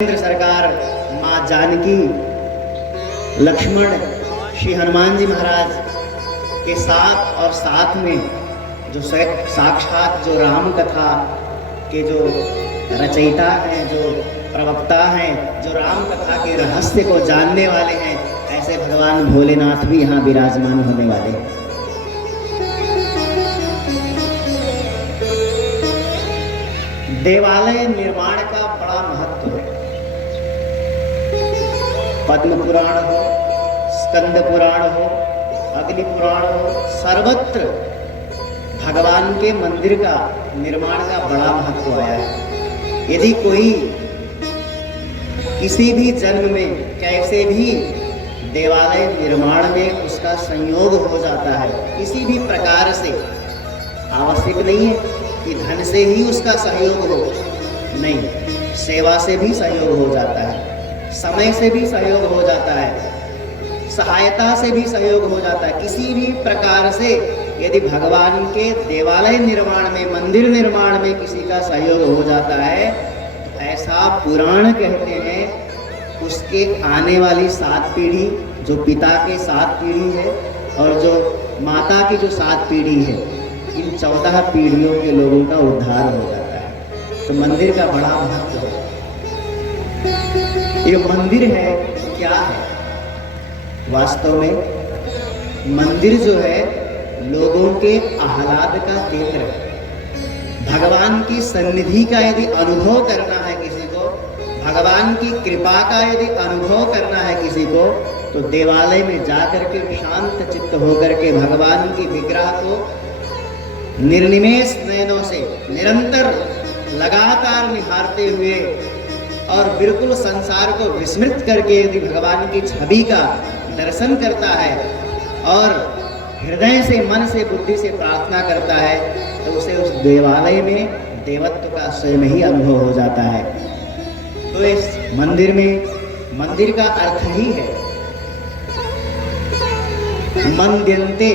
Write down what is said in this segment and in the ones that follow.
केंद्र सरकार, माँ जानकी, लक्ष्मण, श्री हनुमान जी महाराज के साथ और साथ में जो साक्षात जो राम कथा के जो रचयिता हैं, जो प्रवक्ता हैं, जो राम कथा के रहस्य को जानने वाले हैं, ऐसे भगवान भोलेनाथ भी यहाँ विराजमान होने वाले हैं। देवालय निर्माण का बड़ा महत्व है। पद्म पुराण हो, स्कंद पुराण हो, अग्नि पुराण हो, सर्वत्र भगवान के मंदिर का निर्माण का बड़ा महत्व आया है। यदि कोई किसी भी जन्म में कैसे भी देवालय निर्माण में उसका संयोग हो जाता है, किसी भी प्रकार से, आवश्यक नहीं है कि धन से ही उसका सहयोग हो, नहीं, सेवा से भी सहयोग हो जाता है, समय से भी सहयोग हो जाता है, सहायता से भी सहयोग हो जाता है। किसी भी प्रकार से यदि भगवान के देवालय निर्माण में, मंदिर निर्माण में किसी का सहयोग हो जाता है, तो ऐसा पुराण कहते हैं उसके आने वाली 7 पीढ़ी, जो पिता के 7 पीढ़ी है और जो माता की जो 7 पीढ़ी है, इन 14 पीढ़ियों के लोगों का उद्धार हो जाता है। तो मंदिर का बड़ा महत्व है। ये मंदिर है, क्या है? वास्तव में मंदिर जो है लोगों के आह्लाद का केंद्र है। भगवान की सन्निधि का यदि अनुभव करना है किसी को, भगवान की कृपा का यदि अनुभव करना है किसी को, तो देवालय में जाकर के शांत चित्त होकर के भगवान की विग्रह को निर्निमेष नयनों से निरंतर लगातार निहारते हुए और बिल्कुल संसार को विस्मृत करके यदि भगवान की छवि का दर्शन करता है और हृदय से, मन से, बुद्धि से प्रार्थना करता है, तो उसे उस देवालय में देवत्व का स्वयं ही अनुभव हो जाता है। तो इस मंदिर में, मंदिर का अर्थ ही है मंद्यन्ते।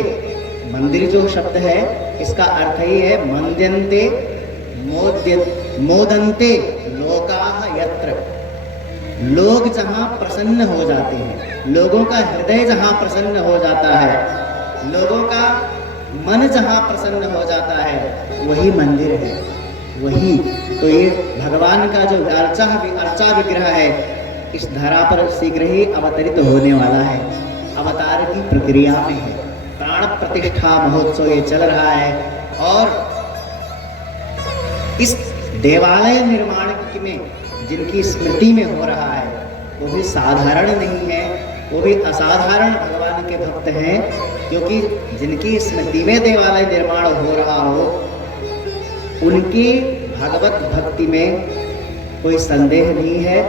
मंदिर जो शब्द है इसका अर्थ ही है मंद्यन्ते, मोदन्ते लोकाः यत्र। लोग जहाँ प्रसन्न हो जाते हैं, लोगों का हृदय जहाँ प्रसन्न हो जाता है, लोगों का मन जहाँ प्रसन्न हो जाता है, वही मंदिर है, वही। तो ये भगवान का जो अर्चा विग्रह है, इस धरा पर शीघ्र ही अवतरित होने वाला है, अवतार की प्रक्रिया में है। प्राण प्रतिष्ठा महोत्सव ये चल रहा है और इस देवालय निर्माण में जिनकी स्मृति में हो रहा है, वो भी साधारण नहीं है, वो भी असाधारण भगवान के भक्त हैं, क्योंकि जिनकी स्मृति में देवालय निर्माण हो रहा हो, उनकी भगवत भक्ति में कोई संदेह नहीं है।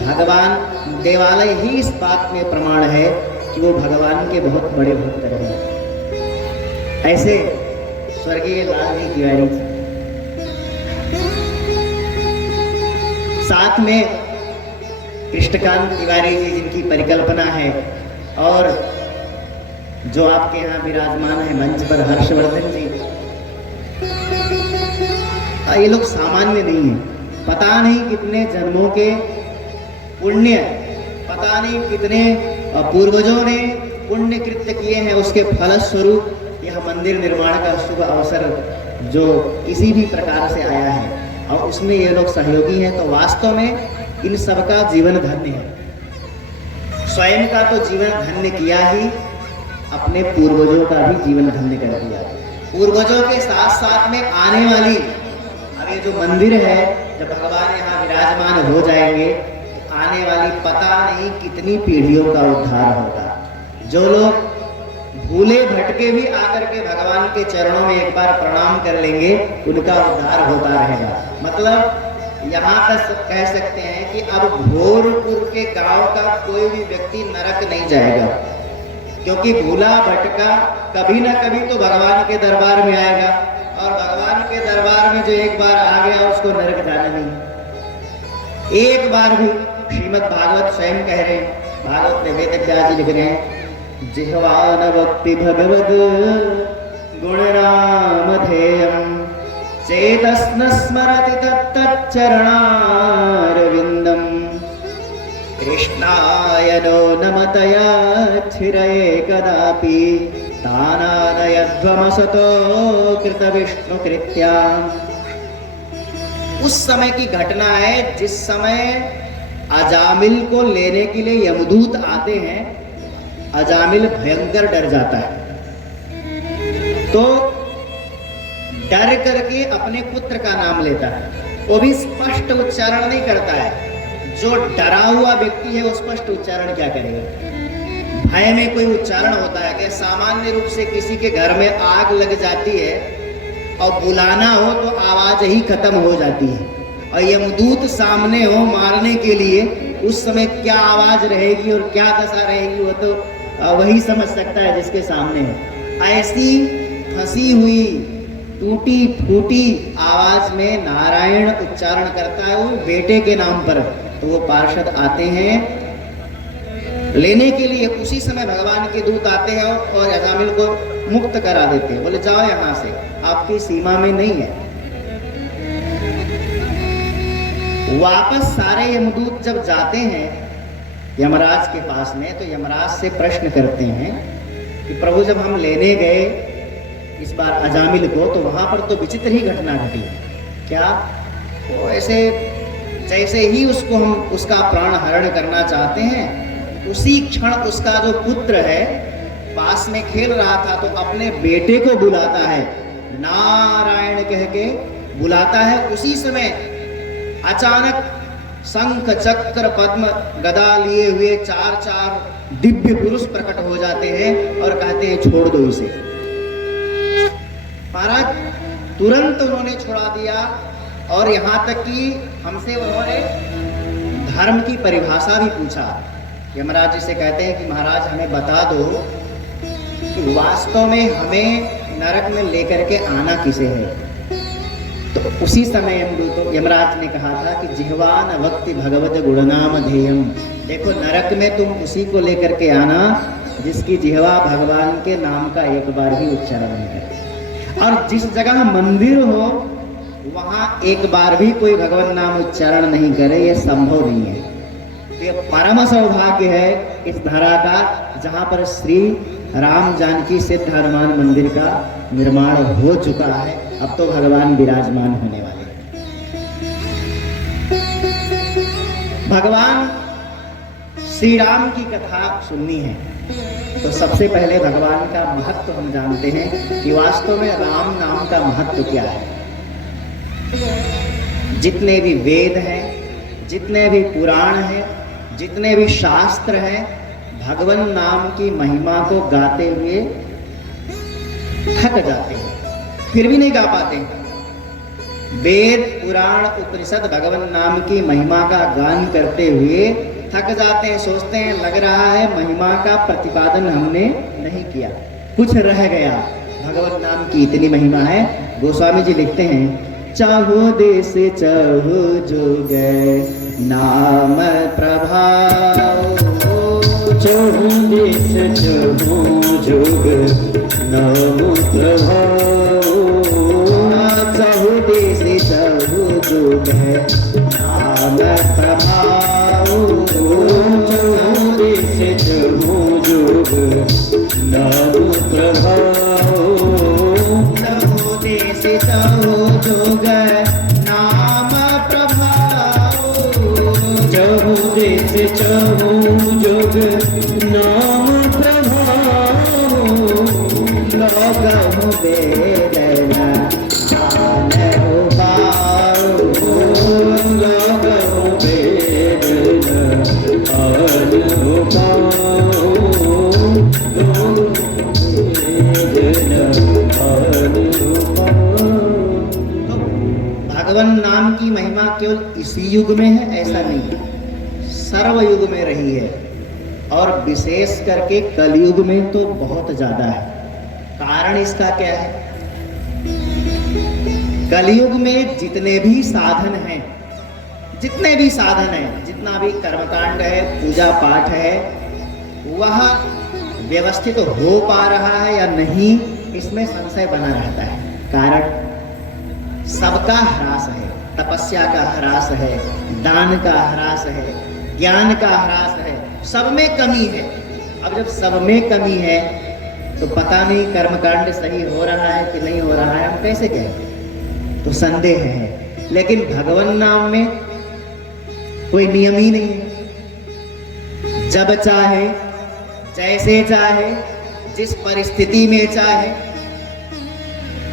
भगवान देवालय ही इस बात में प्रमाण है कि वो भगवान के बहुत बड़े भक्त रहे। ऐसे स्वर्गीय लालजी तिवारी जी, साथ में कृष्णकांत तिवारी जी जिनकी परिकल्पना है, और जो आपके यहाँ विराजमान है मंच पर हर्षवर्धन जी, ये लोग सामान्य नहीं है। पता नहीं कितने जन्मों के पुण्य, पता नहीं कितने पूर्वजों ने पुण्य कृत्य किए हैं, उसके फलस्वरूप यह मंदिर निर्माण का शुभ अवसर जो किसी भी प्रकार से आया है और उसमें ये लोग सहयोगी हैं। तो वास्तव में इन सबका जीवन धन्य है। स्वयं का तो जीवन धन्य किया ही, अपने पूर्वजों का भी जीवन धन्य कर दिया। पूर्वजों के साथ साथ में आने वाली, अब ये जो मंदिर है, जब भगवान यहाँ विराजमान हो जाएंगे, तो आने वाली पता नहीं कितनी पीढ़ियों का उद्धार होगा। जो लोग भूले भटके भी आकर के भगवान के चरणों में एक बार प्रणाम कर लेंगे, उनका उद्धार होता रहेगा। मतलब यहाँ तक कह सकते हैं कि अब भोरपुर के गांव का कोई भी व्यक्ति नरक नहीं जाएगा, क्योंकि भूला भटका कभी ना कभी तो भगवान के दरबार में आएगा, और भगवान के दरबार में जो एक बार आ गया उसको नरक जाना नहीं। एक बार भी, श्रीमद् भागवत स्वयं कह रहे हैं, भागवत में वेद व्यास जी लिख रहे हैं, जिह्वान भक्ति भगवद गुणनामधेयम् चेतस्न स्मरति तत्तच्चरणारविन्दम् कृष्णाय नो नमतयाच्छिरये कदापि तानानयध्वमसतो कृतविष्णुकृत्या। उस समय की घटना है जिस समय अजामिल को लेने के लिए यमदूत आते हैं। अजामिल भयंकर डर जाता है, तो डर करके अपने पुत्र का नाम लेता है। वो भी स्पष्ट उच्चारण नहीं करता है। जो डरा हुआ व्यक्ति है वो स्पष्ट उच्चारण क्या करेगा? भय में कोई उच्चारण होता है कि सामान्य रूप से किसी के घर में आग लग जाती है और बुलाना हो तो आवाज ही खत्म हो जाती है, और यमदूत सामने हो मारने के लिए, उस समय क्या आवाज रहेगी और क्या दशा रहेगी वो तो वही समझ सकता है जिसके सामने है। ऐसी फंसी हुई टूटी फूटी आवाज में नारायण उच्चारण करता है वो बेटे के नाम पर। तो वो पार्षद आते हैं लेने के लिए। उसी समय भगवान के दूत आते हैं और अजामिल को मुक्त करा देते हैं। बोले जाओ यहां से, आपकी सीमा में नहीं है। वापस सारे यमदूत जब जाते हैं यमराज के पास में, तो यमराज से प्रश्न करते हैं कि प्रभु जब हम लेने गए इस बार अजामिल को, तो वहां पर तो विचित्र ही घटना घटी। क्या? वो ऐसे जैसे ही उसको हम उसका प्राण हरण करना चाहते हैं, उसी क्षण उसका जो पुत्र है पास में खेल रहा था, तो अपने बेटे को बुलाता है, नारायण कह के बुलाता है। उसी समय अचानक शंख चक्र पद्म गदा लिए हुए चार दिव्य पुरुष प्रकट हो जाते हैं और कहते हैं छोड़ दो इसे। महाराज तुरंत उन्होंने छुड़ा दिया, और यहां तक कि हमसे उन्होंने धर्म की परिभाषा भी पूछा। यमराज जी से कहते हैं कि महाराज हमें बता दो कि वास्तव में हमें नरक में लेकर के आना किसे है। तो उसी समय यमराज ने कहा था कि जिह्वान भक्ति भगवत गुणनाम ध्येयम। देखो नरक में तुम उसी को लेकर के आना जिसकी जिह्वा भगवान के नाम का एक बार भी उच्चारण नहीं करे, और जिस जगह मंदिर हो वहां एक बार भी कोई भगवान नाम उच्चारण नहीं करे, ये संभव नहीं है। ये परम सौभाग्य है इस धरा का, जहां पर श्री राम जानकी सिद्ध हनुमान मंदिर का निर्माण हो चुका है। अब तो भगवान विराजमान होने वाले हैं। भगवान श्री राम की कथा सुननी है तो सबसे पहले भगवान का महत्व हम जानते हैं कि वास्तव में राम नाम का महत्व क्या है। जितने भी वेद हैं, जितने भी पुराण हैं, जितने भी शास्त्र हैं, भगवान नाम की महिमा को गाते हुए थक जाते हैं, फिर भी नहीं गा पाते। वेद पुराण उपनिषद भगवान नाम की महिमा का गान करते हुए थक जाते हैं, सोचते हैं लग रहा है महिमा का प्रतिपादन हमने नहीं किया, कुछ रह गया। भगवान नाम की इतनी महिमा है। गोस्वामी जी लिखते हैं, चाहो देश चाहो जोग नाम प्रभाव, चाहो देश चाहो जोग नाम प्रभाव, चाहो देश चाहो जोग नाम प्रभाव, चाहो देश चाहो जोग नाम प्रभाव, चाहो देश चाहो जोग नाम प्रभाव, चाहो देश चाहो जोग नाम प्रभाव, लगहु बेदना आन उपाओ, लगहु बेदना आन उपाओ, भगवान नाम की महिमा केवल इसी युग में है ऐसा नहीं है, सर्व युग में रही है, और विशेष करके कलयुग में तो बहुत ज्यादा है। कारण इसका क्या है? कलयुग में जितने भी साधन हैं, जितना भी कर्मकांड है, पूजा पाठ है, वह व्यवस्थित हो पा रहा है या नहीं, इसमें संशय बना रहता है। कारण सबका ह्रास है, तपस्या का ह्रास है, दान का ह्रास है, ज्ञान का ह्रास है, सब में कमी है। अब जब सब में कमी है तो पता नहीं कर्मकांड सही हो रहा है कि नहीं हो रहा है, हम कैसे कहें? तो संदेह है। लेकिन भगवान नाम में कोई नियम ही नहीं है। जब चाहे, जैसे चाहे, जिस परिस्थिति में चाहे,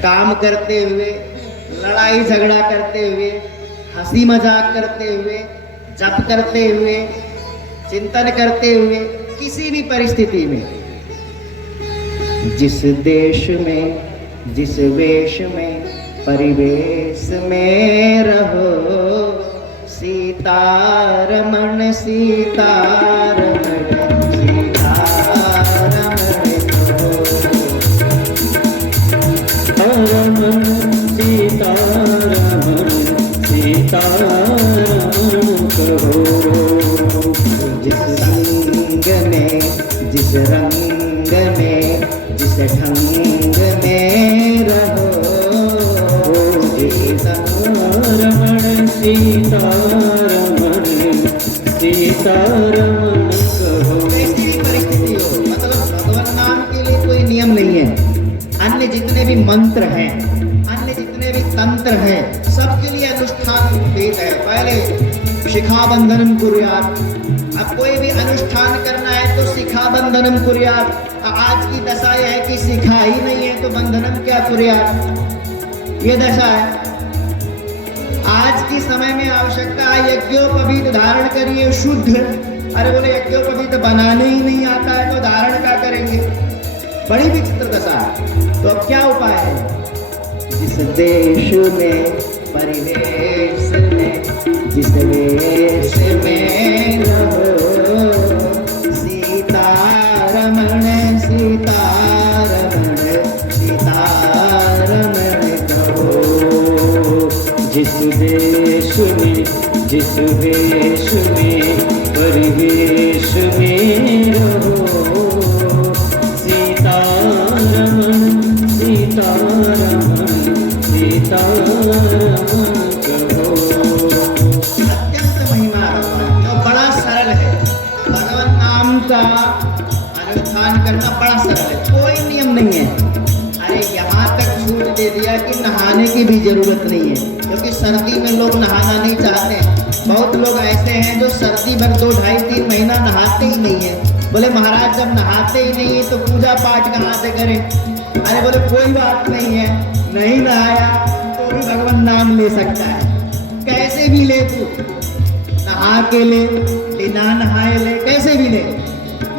काम करते हुए, लड़ाई झगड़ा करते हुए, हंसी मजाक करते हुए, जप करते हुए, चिंतन करते हुए, किसी भी परिस्थिति में, जिस देश में, जिस वेश में, परिवेश में रहो, सीतारमण सीतारमण सीतारमण कहो, रमण सीतारमण सीतारमण कहो। जिस रंग में, जिस रंग में, जिस ढंग में रहो, सीतारमण सीतारमण सीतारमण कहो। कैसी भी परिस्थिति हो, मतलब भगवान नाम के लिए कोई नियम नहीं है। अन्य जितने भी मंत्र हैं, अन्य जितने भी तंत्र हैं, सबके लिए अनुष्ठान भेद है। पहले शिखा बंधनम कुर्यात्। अब कोई भी अनुष्ठान करना है तो शिखा बंधनम कुर्यात्। आज की दशा यह है कि शिखा ही नहीं है तो बंधनम क्या कुर्यात्, ये दशा है। आज की समय में आवश्यकता है यज्ञोपवीत धारण करिए शुद्ध। अरे बोले यज्ञोपवीत बनाने ही नहीं आता है तो धारण क्या करेंगे? बड़ी विचित्र दशा है। तो अब क्या उपाय है? जिस देश में, परिवेश में, जिस वेश में रहो, सीतारमण सीतारमण सीतारमण कहो। जिस देश में, जिस वेश में, परिवेश में रहो, सीतारमण सीतारमण सीतारमण कहो। अत्यंत महिमा और बड़ा सरल है। भगवान नाम का अनुष्ठान करना बड़ा सरल है, कोई नियम नहीं है। अरे यहाँ तक छूट दे दिया कि नहाने की भी जरूरत नहीं है, क्योंकि सर्दी में लोग नहाना नहीं चाहते हैं। बहुत लोग ऐसे हैं जो सर्दी भर 2, 2.5, 3 महीना नहाते ही नहीं है। बोले महाराज जब नहाते ही नहीं है तो पूजा पाठ कहाँ से करें? अरे बोले कोई बात नहीं है, नहीं नहाया तो भी भगवान नाम ले सकता है। कैसे भी ले, तू नहा के ले, बिना नहाए ले, कैसे भी ले।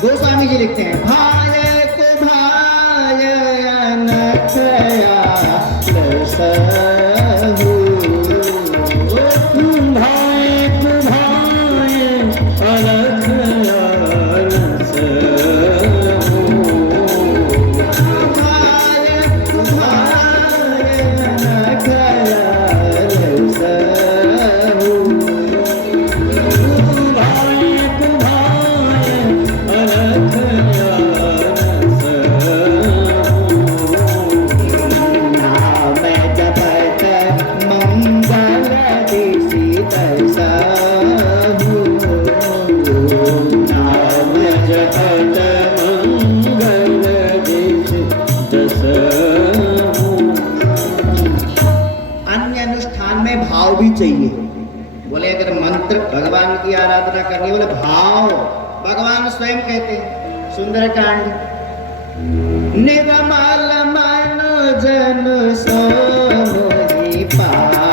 गोस्वामी जी लिखते हैं, भाय को भाय अनथया रसहु, भाय को भाय अनथया रसहु, भाय को भाय अनथया रसहु, भाय को भाय अनथया चाहिए। बोले अगर मंत्र भगवान की आराधना करनी, बोले भाव भगवान स्वयं कहते हैं सुंदरकांड, निर्मल मन जन सो मोहि पावा,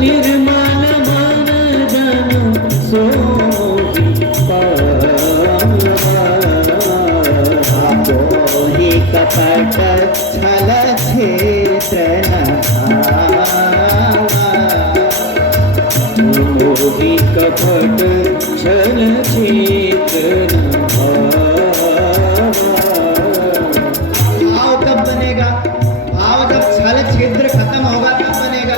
निर्मल मन जन सो मोहि पावा, मोहि कपट छल क्षेत्र मोहि कपट छल क्षेत्र। भाव कब बनेगा? भाव जब छल छिद्र खत्म होगा तब बनेगा।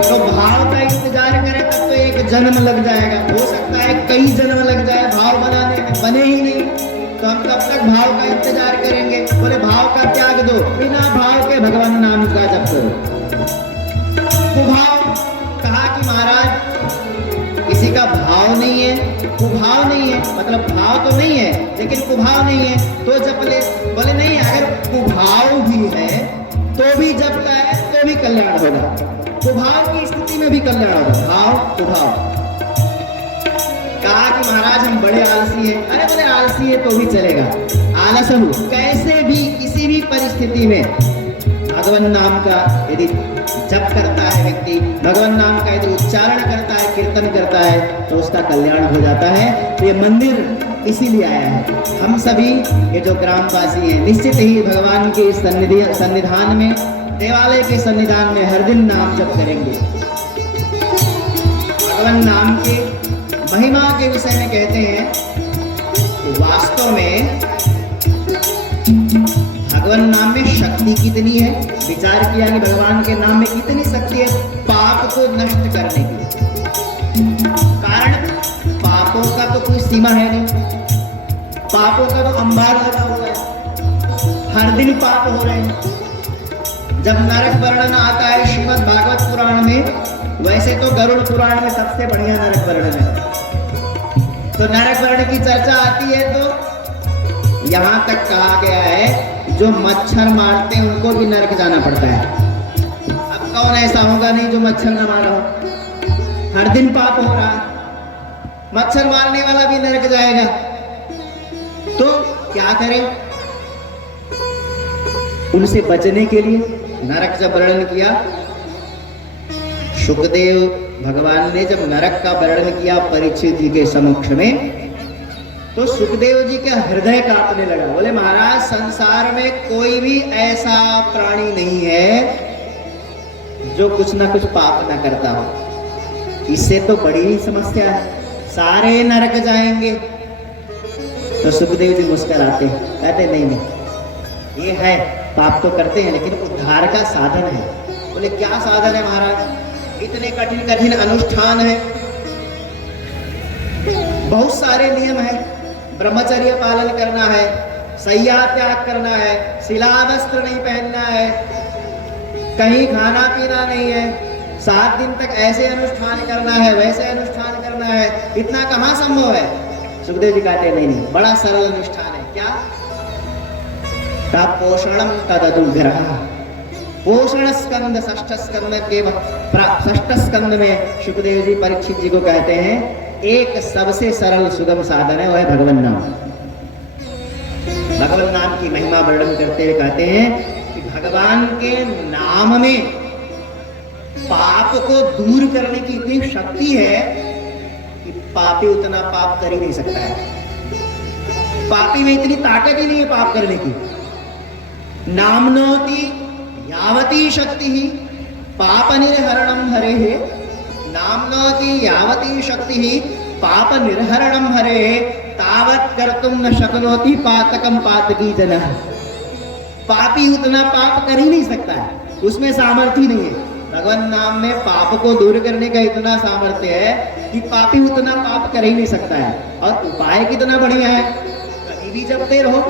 तो भाव का इंतजार करें तब तो एक जन्म लग जाएगा, हो सकता है कई जन्म लग जाए भाव बनाने में, बने ही नहीं। तो हम तब तक भाव का इंतजार करेंगे। बोले भाव का त्याग दो, बिना भाव के भगवान नाम का जप करो। कुभाव कहा कि महाराज कुभाव नहीं है, मतलब भाव तो नहीं है लेकिन कुभाव नहीं है तो जप ले। बोले नहीं, अगर कुभाव भी है तो भी जपता है तो भी कल्याण होगा, कुभाव की स्थिति में भी कल्याण होगा। भाव कुभाव। कहा कि महाराज हम बड़े आलसी हैं, अरे बड़े आलसी है तो भी चलेगा। आलस हो कैसे भी किसी भी परिस्थिति में भगवान नाम का यदि जप करता है व्यक्ति, भगवान नाम का यदि उच्चारण करता है, कीर्तन करता है तो उसका कल्याण हो जाता है। तो ये मंदिर इसीलिए आया है। हम सभी ये जो ग्रामवासी हैं निश्चित ही भगवान के सन्निधान में, देवालय के सन्निधान में हर दिन नाम जप करेंगे। भगवान नाम के महिमा के विषय में कहते हैं कि वास्तव में भगवान नाम में शक्ति कितनी है। विचार किया कि भगवान के नाम में कितनी शक्ति है पाप को नष्ट करने की। कारण पापों का तो कोई सीमा है नहीं, पापों का तो अंबार लगा हुआ है, हर दिन पाप हो रहे हैं। जब नरक वर्णन आता है श्रीमद् भागवत पुराण में, वैसे तो गरुड़ पुराण में सबसे बढ़िया नरक वर्णन है, तो नरक वर्ण की चर्चा आती है तो यहां तक कहा गया है जो मच्छर मारते हैं उनको भी नरक जाना पड़ता है। अब कौन ऐसा होगा नहीं जो मच्छर न मारा हो। हर दिन पाप हो रहा है, मच्छर मारने वाला भी नरक जाएगा, तो क्या करें। उनसे बचने के लिए नरक जब वर्णन किया, शुकदेव भगवान ने जब नरक का वर्णन किया परीक्षित जी के समक्ष में, तो सुखदेव जी के हृदय कांपने लगा। बोले महाराज संसार में कोई भी ऐसा प्राणी नहीं है जो कुछ ना कुछ पाप ना करता हो, इससे तो बड़ी समस्या है, सारे नरक जाएंगे। तो सुखदेव जी मुस्कुराते कहते नहीं नहीं, ये है पाप तो करते हैं लेकिन उद्धार का साधन है। बोले क्या साधन है महाराज। इतने कठिन कठिन अनुष्ठान है, बहुत सारे नियम है, ब्रह्मचर्य पालन करना है, सैया त्याग करना है, शिला वस्त्र नहीं पहनना है, कहीं खाना पीना नहीं है, 7 दिन तक ऐसे अनुष्ठान करना है, वैसे अनुष्ठान करना है। इतना कहाँ संभव है। सुखदेव जी कहते नहीं नहीं, बड़ा सरल अनुष्ठान है। क्या का पोषणम तदुग्रह। पोषण स्कंद षष्ठ स्कंद के षष्ठ स्कंद में सुखदेव जी परीक्षित जी को कहते हैं एक सबसे सरल सुगम साधन है, वह है भगवान नाम। भगवान नाम की महिमा वर्णन करते हुए कहते हैं कि भगवान के नाम में पाप को दूर करने की इतनी शक्ति है कि पापी उतना पाप कर ही नहीं सकता है। पापी में इतनी ताकत ही नहीं है पाप करने की। नामनोति यावती शक्ति ही पाप निर्हरणम हरे है। नामनोति यावती शक्ति ही पाप निर्हरणम हरे तावत कर्तुम न शक्नोति पातकम पातकी जनः। पापी उतना पाप कर ही नहीं सकता है, उसमें सामर्थ्य नहीं है। भगवान नाम में पाप को दूर करने का इतना सामर्थ्य है कि पापी उतना पाप कर ही नहीं सकता है। और उपाय कितना बढ़िया है, कभी भी जपते रहो,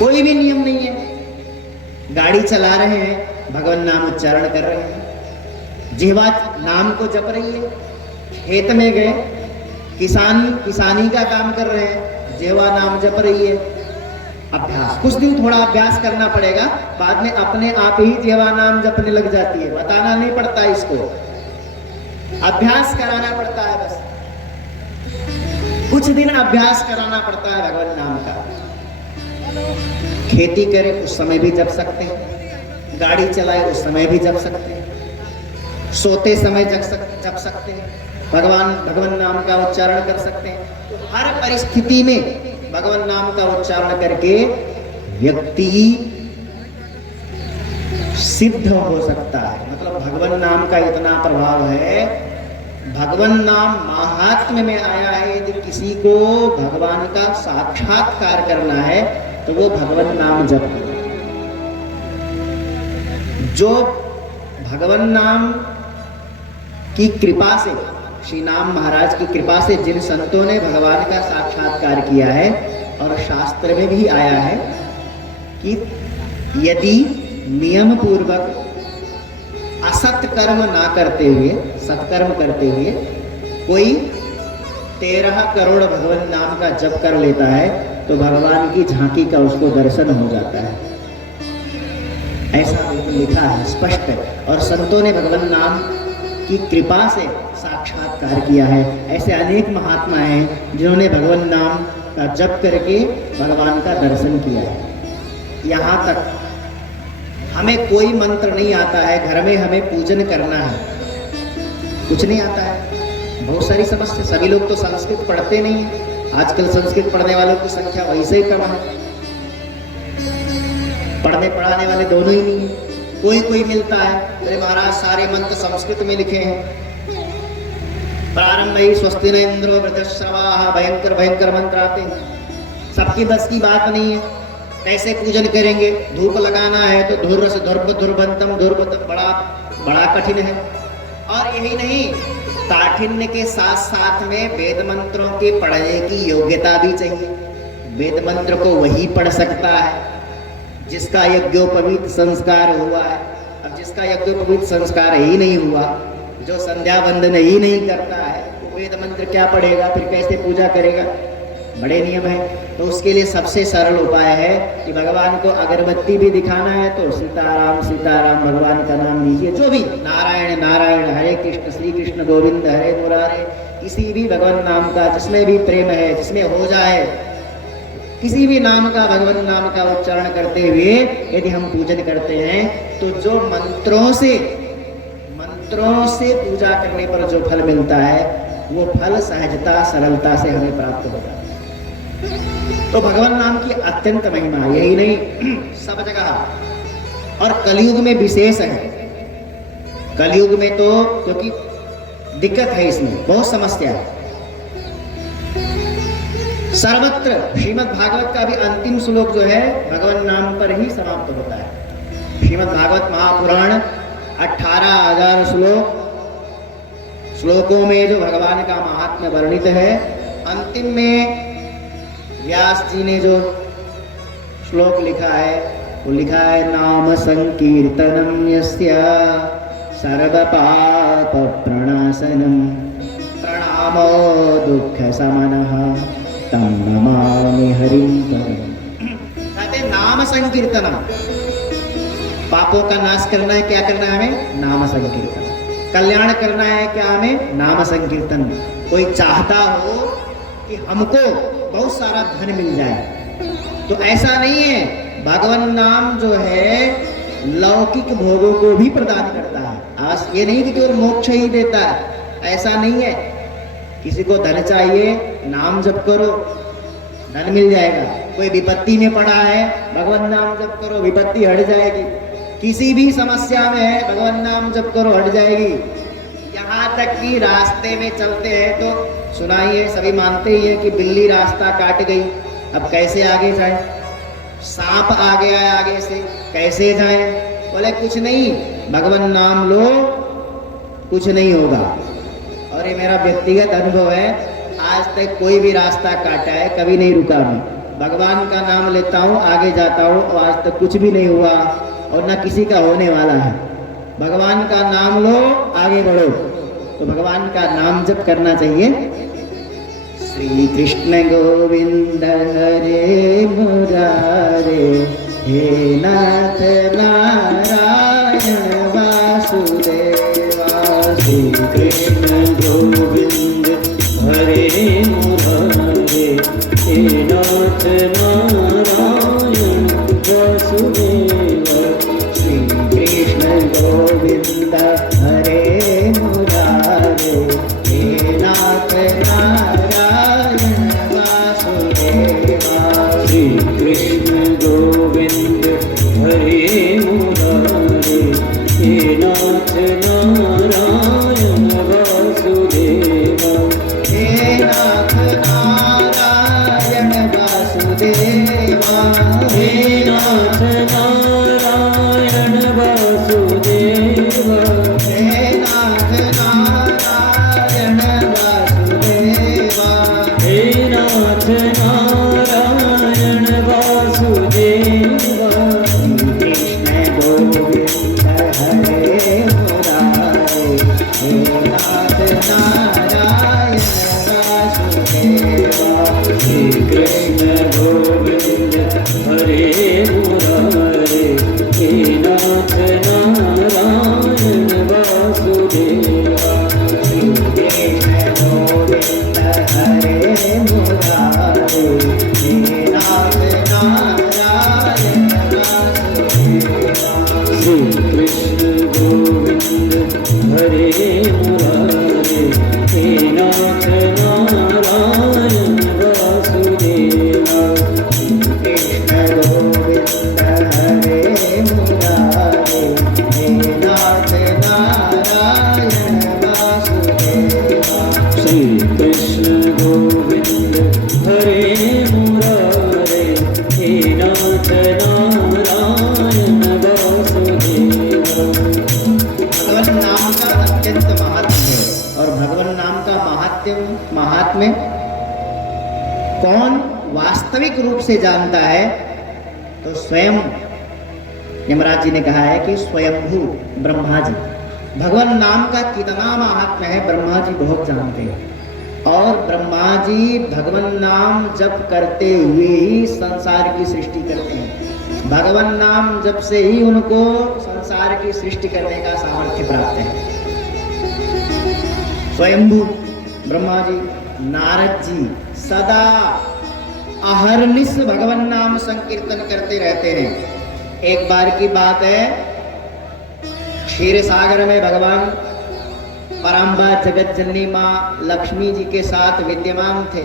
कोई भी नियम नहीं है। गाड़ी चला रहे हैं, भगवान नाम उच्चारण कर रहे हैं, जिह्वा नाम को जप रही है। खेत में गए, किसानी का काम कर रहे हैं, जिह्वा नाम जप रही है। अभ्यास, कुछ दिन थोड़ा अभ्यास करना पड़ेगा, बाद में अपने आप ही जिह्वा नाम जपने लग जाती है। बताना नहीं पड़ता, इसको अभ्यास कराना पड़ता है। बस कुछ दिन अभ्यास कराना पड़ता है भगवान नाम का। खेती करें उस समय भी जप सकते हैं, गाड़ी चलाए उस समय भी जप सकते हैं, सोते समय जप सकते हैं, भगवान नाम का उच्चारण कर सकते हैं। तो हर परिस्थिति में भगवान नाम का उच्चारण करके व्यक्ति सिद्ध हो सकता है। मतलब भगवान नाम का इतना प्रभाव है, भगवान नाम महात्म्य में आया है। यदि किसी को भगवान का साक्षात्कार करना है तो वो भगवान नाम जप करे। जो भगवान नाम की कृपा से, श्री नाम महाराज की कृपा से जिन संतों ने भगवान का साक्षात्कार किया है, और शास्त्र में भी आया है कि यदि नियम पूर्वक असत सत्कर्म ना करते हुए, सत्कर्म करते हुए कोई 13 करोड़ भगवान नाम का जप कर लेता है तो भगवान की झांकी का उसको दर्शन हो जाता है। ऐसा लिखा है, स्पष्ट है। और संतों ने भगवान नाम की कृपा से साक्षात्कार किया है। ऐसे अनेक महात्मा हैं जिन्होंने भगवान नाम का जप करके भगवान का दर्शन किया है। यहाँ तक हमें कोई मंत्र नहीं आता है, घर में हमें पूजन करना है, कुछ नहीं आता है। बहुत सारी समस्या, सभी लोग तो संस्कृत पढ़ते नहीं है। आजकल संस्कृत पढ़ने वालों की संख्या वैसे ही कम है, पढ़ने पढ़ाने वाले दोनों ही नहीं है। कोई कोई मिलता है, अरे महाराज सारे मंत्र संस्कृत में लिखे हैं, प्रारंभ ही स्वस्ति न इंद्रो वृद्धश्रवाः, भयंकर भयंकर मंत्र आते हैं। सबकी बस की बात नहीं है। कैसे पूजन करेंगे? धूप लगाना है तो धूर्व से धूर्व धूर्वंतम धूर्व बड़ा बड़ा कठिन है। और यही नहीं, काठिन्य के साथ साथ में वेद मंत्रों के पढ़ने की योग्यता भी चाहिए। वेद मंत्र को वही पढ़ सकता है जिसका यज्ञोपवीत संस्कार हुआ है। अब जिसका यज्ञोपवीत संस्कार ही नहीं हुआ, जो संध्या वंदन ही नहीं करता है, वो वेद मंत्र क्या पढ़ेगा? फिर कैसे पूजा करेगा? बड़े नियम है। तो उसके लिए सबसे सरल उपाय है कि भगवान को अगरबत्ती भी दिखाना है तो सीताराम सीताराम भगवान का नाम लीजिए। जो भी नारायण नारायण, हरे कृष्ण श्री कृष्ण गोविंद हरे मुरारे, किसी भी भगवान नाम का जिसमें भी प्रेम है, जिसमें हो जाए, किसी भी नाम का, भगवान नाम का उच्चारण करते हुए यदि हम पूजन करते हैं तो जो मंत्रों से पूजा करने पर जो फल मिलता है वो फल सहजता सरलता से हमें प्राप्त होता है। तो भगवान नाम की अत्यंत महिमा, यही नहीं सब जगह, और कलयुग में विशेष है। कलयुग में तो क्योंकि दिक्कत है, इसमें बहुत समस्या है। सर्वत्र श्रीमद् भागवत का भी अंतिम श्लोक जो है भगवान नाम पर ही समाप्त होता है। श्रीमद् भागवत महापुराण 18,000 श्लोकों में जो भगवान का महात्म्य वर्णित है, अंतिम में व्यास जी ने जो श्लोक लिखा है वो लिखा है, नाम संकीर्तनम यस्य सर्व पाप प्रणाशनम प्रणामो दुख समनः तम नमामि हरिं परम। कहते नाम संकीर्तनम, पापों का नाश करना है, क्या करना है हमें? नाम संकीर्तन। कल्याण करना है क्या हमें? नाम संकीर्तन। कोई चाहता हो कि हमको बहुत सारा धन मिल जाए तो ऐसा नहीं है। भगवान नाम जो है लौकिक भोगों को भी प्रदान करता है। आज ये नहीं कि केवल मोक्ष ही देता है, ऐसा नहीं है। किसी को धन चाहिए, नाम जप करो, धन मिल जाएगा। कोई विपत्ति में पड़ा है, भगवान नाम जप करो, विपत्ति हट जाएगी। किसी भी समस्या में है, भगवान नाम जप करो, हट जाएगी। यहाँ तक कि रास्ते में चलते हैं तो सुनाइए, सभी मानते ही है कि बिल्ली रास्ता काट गई, अब कैसे आगे जाए? सांप आ गया है आगे से, कैसे जाए? बोले कुछ नहीं, भगवान नाम लो, कुछ नहीं होगा। और ये मेरा व्यक्तिगत अनुभव है, आज तक कोई भी रास्ता काटा है कभी नहीं रुका मैं, भगवान का नाम लेता हूँ, आगे जाता हूँ, और आज तक कुछ भी नहीं हुआ और ना किसी का होने वाला है। भगवान का नाम लो, आगे बढ़ो। तो भगवान का नाम जप करना चाहिए। श्री कृष्ण गोविंद हरे मुरारे, हे नाथ नारायण वासुदेवा। श्री कृष्ण गोविंद हरे मुरारे, हे नाथ नारायण वासुदेवा। श्री कृष्ण गोविंद हरे मुरारे, हे नाथ नारायण वासुदेवा। श्री कृष्ण गोविंद हरे मुरारे, हे नाथ नारायण वासुदेवा। हे नाथ अत्यंत महात्म्य है। और भगवान नाम का महात्म्य कौन वास्तविक रूप से जानता है, तो स्वयं यमराज जी ने कहा है कि स्वयंभू ब्रह्मा जी। भगवान नाम का कितना महात्म्य है ब्रह्मा जी बहुत जानते हैं। और ब्रह्मा जी भगवान नाम जप करते हुए ही संसार की सृष्टि करते हैं। भगवान नाम जप से ही उनको संसार की सृष्टि करने का सामर्थ्य प्राप्त है। स्वयंभू ब्रह्मा जी, नारद जी सदा अहर्निश भगवान नाम संकीर्तन करते रहते हैं। एक बार की बात है, क्षीर सागर में भगवान पराम्बा जगत जननी माँ लक्ष्मी जी के साथ विद्यमान थे।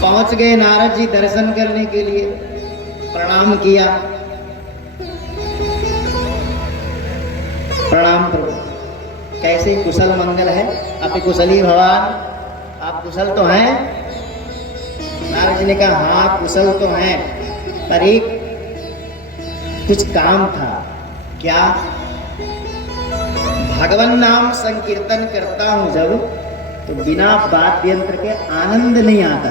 पहुंच गए नारद जी दर्शन करने के लिए, प्रणाम किया। प्रणाम प्रभु, कैसे कुशल मंगल है? आप कुशली भगवान, आप कुशल तो हैं? नारद जी ने कहा हाँ कुशल तो हैं, पर एक कुछ काम था। क्या? भगवान नाम संकीर्तन करता हूं जब, तो बिना वाद्य यंत्र के आनंद नहीं आता।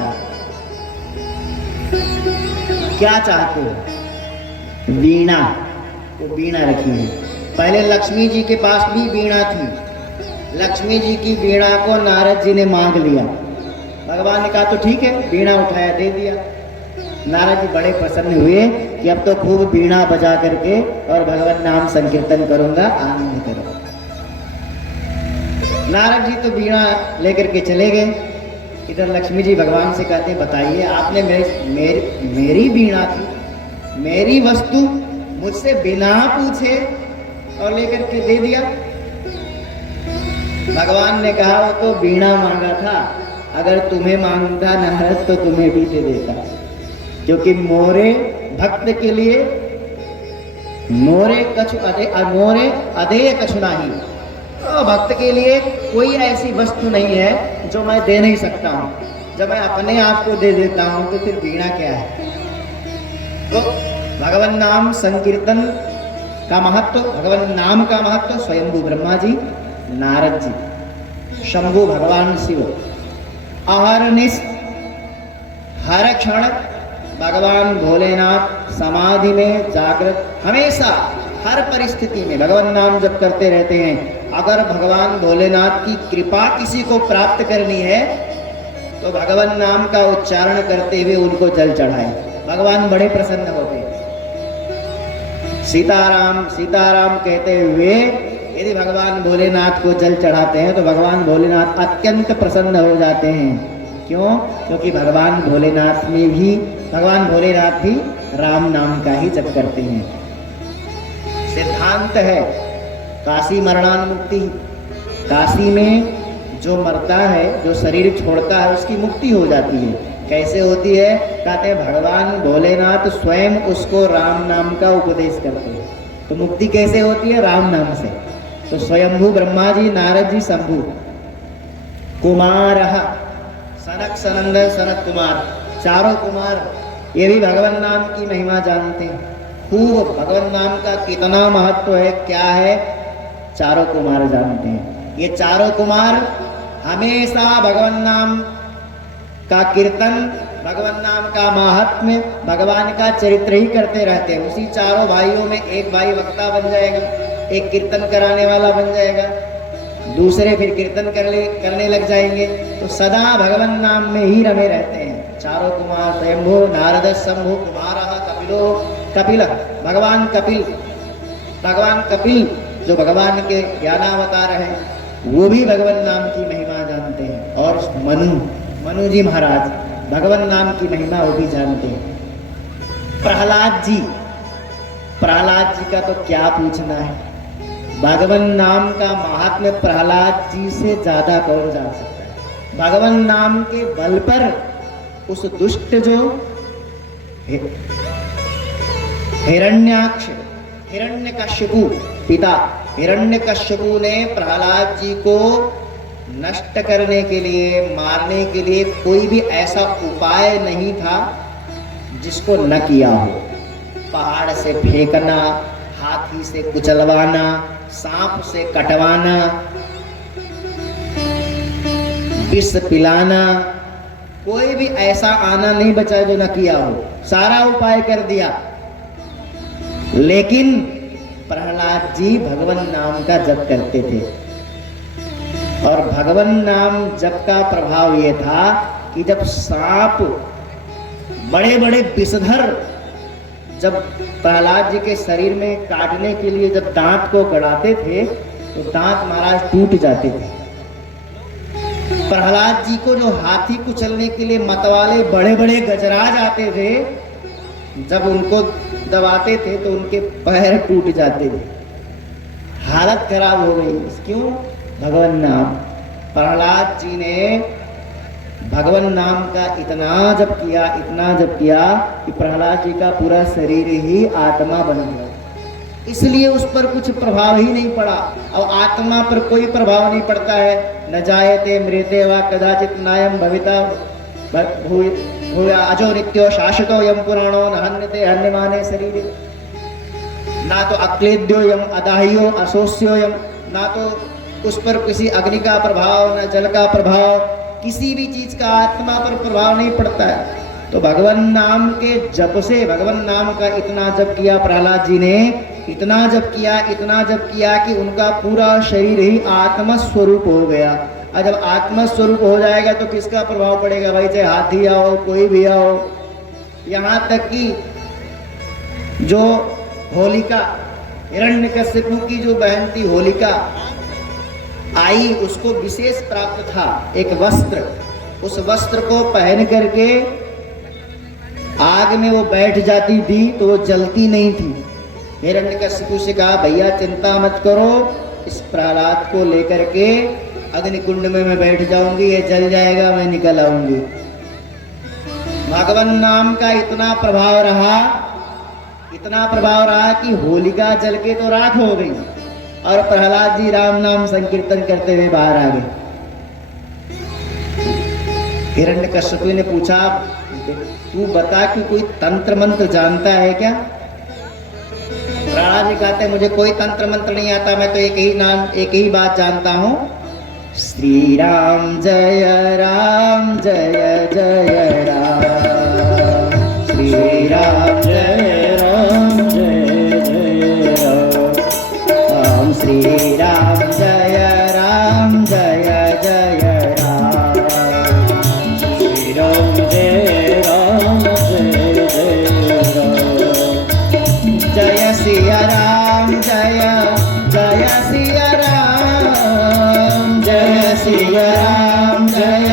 क्या चाहते हो? वीणा। वो वीणा रखी है। पहले लक्ष्मी जी के पास भी वीणा थी। लक्ष्मी जी की वीणा को नारद जी ने मांग लिया। भगवान ने कहा तो ठीक है, वीणा उठाया दे दिया। नारद जी बड़े प्रसन्न हुए कि अब तो खूब वीणा बजा करके और भगवान नाम संकीर्तन करूंगा, आनंद करो। नारद जी तो वीणा लेकर के चले गए। इधर लक्ष्मी जी भगवान से कहते हैं बताइए, आपने मेरी वीणा थी, मेरी वस्तु मुझसे बिना पूछे और लेकर के दे दिया। भगवान ने कहा वो तो वीणा मांगा था, अगर तुम्हें मांगता नारद तो तुम्हें भी दे देता, क्योंकि मोरे भक्त के लिए मोरे अधेय कछु नहीं। तो भक्त के लिए कोई ऐसी वस्तु नहीं है जो मैं दे नहीं सकता हूं। जब मैं अपने आप को दे देता हूं तो फिर वीणा क्या है? तो भगवान नाम संकीर्तन का महत्व, भगवान नाम का महत्व स्वयंभू ब्रह्मा जी, नारद जी, शंभु भगवान शिव, अहर्निश हर क्षण भगवान भोलेनाथ समाधि में जागृत, हमेशा हर परिस्थिति में भगवान नाम जप करते रहते हैं। अगर भगवान भोलेनाथ की कृपा किसी को प्राप्त करनी है तो भगवान नाम का उच्चारण करते हुए उनको जल चढ़ाए, भगवान बड़े प्रसन्न होते हैं। सीताराम सीताराम कहते हुए यदि भगवान भोलेनाथ को जल चढ़ाते हैं तो भगवान भोलेनाथ अत्यंत प्रसन्न हो जाते हैं। क्यों? क्योंकि भगवान भोलेनाथ भी राम नाम का ही जप करते हैं। सिद्धांत है काशी मरणान मुक्ति। काशी में जो मरता है, जो शरीर छोड़ता है, उसकी मुक्ति हो जाती है। कैसे होती है? कहते हैं भगवान भोलेनाथ स्वयं उसको राम नाम का उपदेश करते हैं। तो मुक्ति कैसे होती है? राम नाम से। तो स्वयंभू ब्रह्मा जी, नारद जी, शंभु कुमार, सनक सनंदन सनत कुमार, चारों कुमार, ये भी भगवान नाम की महिमा जानते हैं। खूब भगवान नाम का कितना महत्व है, क्या है, चारों कुमार जानते हैं। ये चारों कुमार हमेशा भगवान नाम का कीर्तन, भगवान नाम का महात्म्य, भगवान का चरित्र ही करते रहते हैं। उसी चारों भाइयों में एक भाई वक्ता बन जाएगा, एक कीर्तन कराने वाला बन जाएगा, दूसरे फिर कीर्तन करने लग जाएंगे। तो सदा भगवान नाम में ही रमे रहते हैं चारों कुमार। स्वयंभू नारद शंभु कुमार कपिल, भगवान कपिल जो भगवान के ज्ञानावतार हैं, वो भी भगवान नाम की महिमा जानते हैं। और मनु जी महाराज भगवान नाम की महिमा वो भी जानते हैं। प्रहलाद जी का तो क्या पूछना है, भगवान नाम का महात्म्य प्रहलाद जी से ज्यादा कौन जान सकता है। भगवान नाम के बल पर उस दुष्ट जो हिरण्यकश्यपु पिता हिरण्यकश्यपु ने प्रहलाद जी को नष्ट करने के लिए, मारने के लिए कोई भी ऐसा उपाय नहीं था जिसको न किया हो। पहाड़ से फेंकना, हाथी से कुचलवाना, सांप से कटवाना, विष पिलाना, कोई भी ऐसा आना नहीं बचा जो न किया हो, सारा उपाय कर दिया। लेकिन प्रहलाद जी भगवान नाम का जप करते थे और भगवान नाम जप का प्रभाव यह था कि जब सांप, बड़े बड़े विषधर जब प्रहलाद जी के शरीर में काटने के लिए जब दांत को गड़ाते थे तो दांत महाराज टूट जाते थे। प्रहलाद जी को जो हाथी कुचलने के लिए मतवाले बड़े बड़े गजराज आते थे, जब उनको दबाते थे तो उनके पैर टूट जाते थे, हालत खराब हो गई। क्यों? भगवान नाम। प्रहलाद जी ने भगवान नाम का इतना जप किया, इतना जप किया कि प्रहलाद जी का पूरा शरीर ही आत्मा बन गया। इसलिए उस पर कुछ प्रभाव ही नहीं पड़ा। और आत्मा पर कोई प्रभाव नहीं पड़ता है। न जायते मृते वा कदाचित नायम भविता अजो नित्यो शाश्वतो यम पुराणो न हन्यते हन्यमाने शरीरे। ना तो अक्लेद्यो यम अदाह्यो असोस्यो यम, ना तो उस पर किसी अग्नि का प्रभाव, न जल का प्रभाव, किसी भी चीज का आत्मा पर प्रभाव नहीं पड़ता है। तो भगवान नाम के जप से, भगवान नाम का इतना जप किया प्रहलाद जी ने, इतना जप किया, इतना जप किया कि उनका पूरा शरीर ही आत्म स्वरूप हो गया। और जब आत्म स्वरूप हो जाएगा तो किसका प्रभाव पड़ेगा भाई? चाहे हाथी आओ, कोई भी आओ। यहाँ तक कि जो होलिका, हिरण्यकश्यपु की जो बहन थी होलिका आई, उसको विशेष प्राप्त था एक वस्त्र। उस वस्त्र को पहन करके आग में वो बैठ जाती थी तो वो जलती नहीं थी। हिरण्यकश्यपु से कहा भैया चिंता मत करो, इस प्रहलाद को लेकर के अग्निकुंड में मैं बैठ जाऊंगी, ये जल जाएगा, मैं निकल आऊंगी। भगवान नाम का इतना प्रभाव रहा, इतना प्रभाव रहा कि होलिका जल के तो राख हो गई और प्रहलाद जी राम नाम संकीर्तन करते हुए बाहर आ गए। हिरण्यकश्यपु ने पूछा तू बता कि कोई तंत्र मंत्र जानता है क्या? प्रहलाद जी कहते मुझे कोई तंत्र मंत्र नहीं आता, मैं तो एक ही नाम, एक ही बात जानता हूं, श्री राम जय राम जय जय राम, श्री राम जय राम जय जय राम, श्री राम जय राम जय जय राम, श्री राम जय राम जय जय राम, जय सिया राम जय जय सिया राम, जय सिया राम जय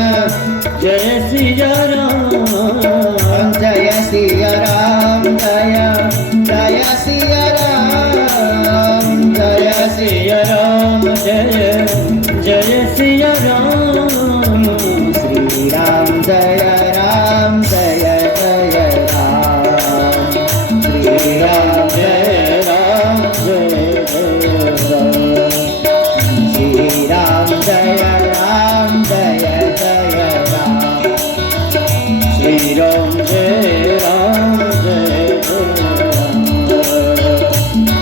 जय सिया राम, जय सिया राम जय जय सिया राम, जय सिया राम जय जय सिया राम, श्री राम जय राम जय जय राम, श्री राम जय राम जय जय राम, श्री राम जय राम जय जय राम, श्री राम जय राम जय जय राम।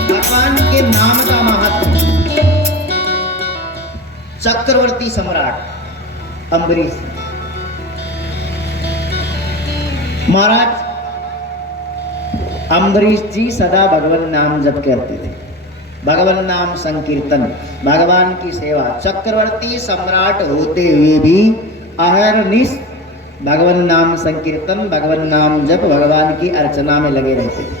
भगवान के नाम का महत्व। चक्रवर्ती सम्राट अम्बरीश महाराज, अम्बरीश जी सदा भगवान नाम जप करते थे, भगवान नाम संकीर्तन, भगवान की सेवा। चक्रवर्ती सम्राट होते हुए भी अहरनिश भगवान नाम संकीर्तन, भगवान नाम जप, भगवान की अर्चना में लगे रहते थे।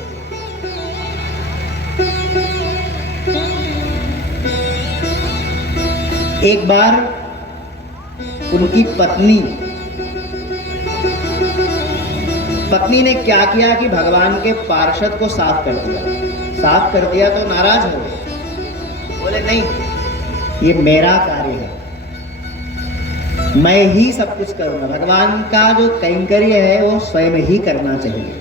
एक बार उनकी पत्नी ने क्या किया कि भगवान के पार्षद को साफ कर दिया। साफ कर दिया तो नाराज हो गए, बोले नहीं ये मेरा कार्य है, मैं ही सब कुछ करूंगा। भगवान का जो कैंकर्य है वो स्वयं ही करना चाहिए।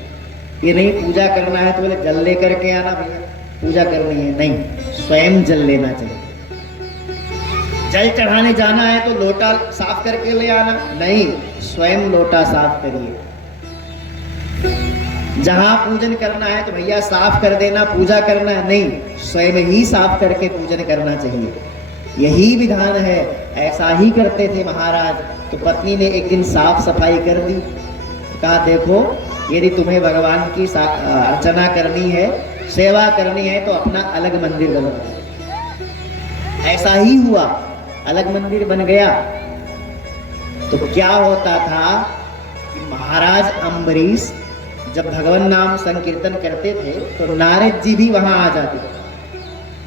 ये नहीं पूजा करना है तो बोले जल लेकर के आना भैया, पूजा करनी है, नहीं स्वयं जल लेना चाहिए। जल चढ़ाने जाना है तो लोटा साफ करके ले आना, नहीं स्वयं लोटा साफ करिए। जहां पूजन करना है तो भैया साफ कर देना, पूजा करना है नहीं, स्वयं ही साफ करके पूजन करना चाहिए, यही विधान है। ऐसा ही करते थे महाराज। तो पत्नी ने एक दिन साफ सफाई कर दी, कहा देखो यदि तुम्हें भगवान की अर्चना करनी है, सेवा करनी है तो अपना अलग मंदिर बनाओ। ऐसा ही हुआ, अलग मंदिर बन गया। तो क्या होता था कि महाराज अम्बरीश जब भगवान नाम संकीर्तन करते थे तो नारद जी भी वहां आ जाते थे,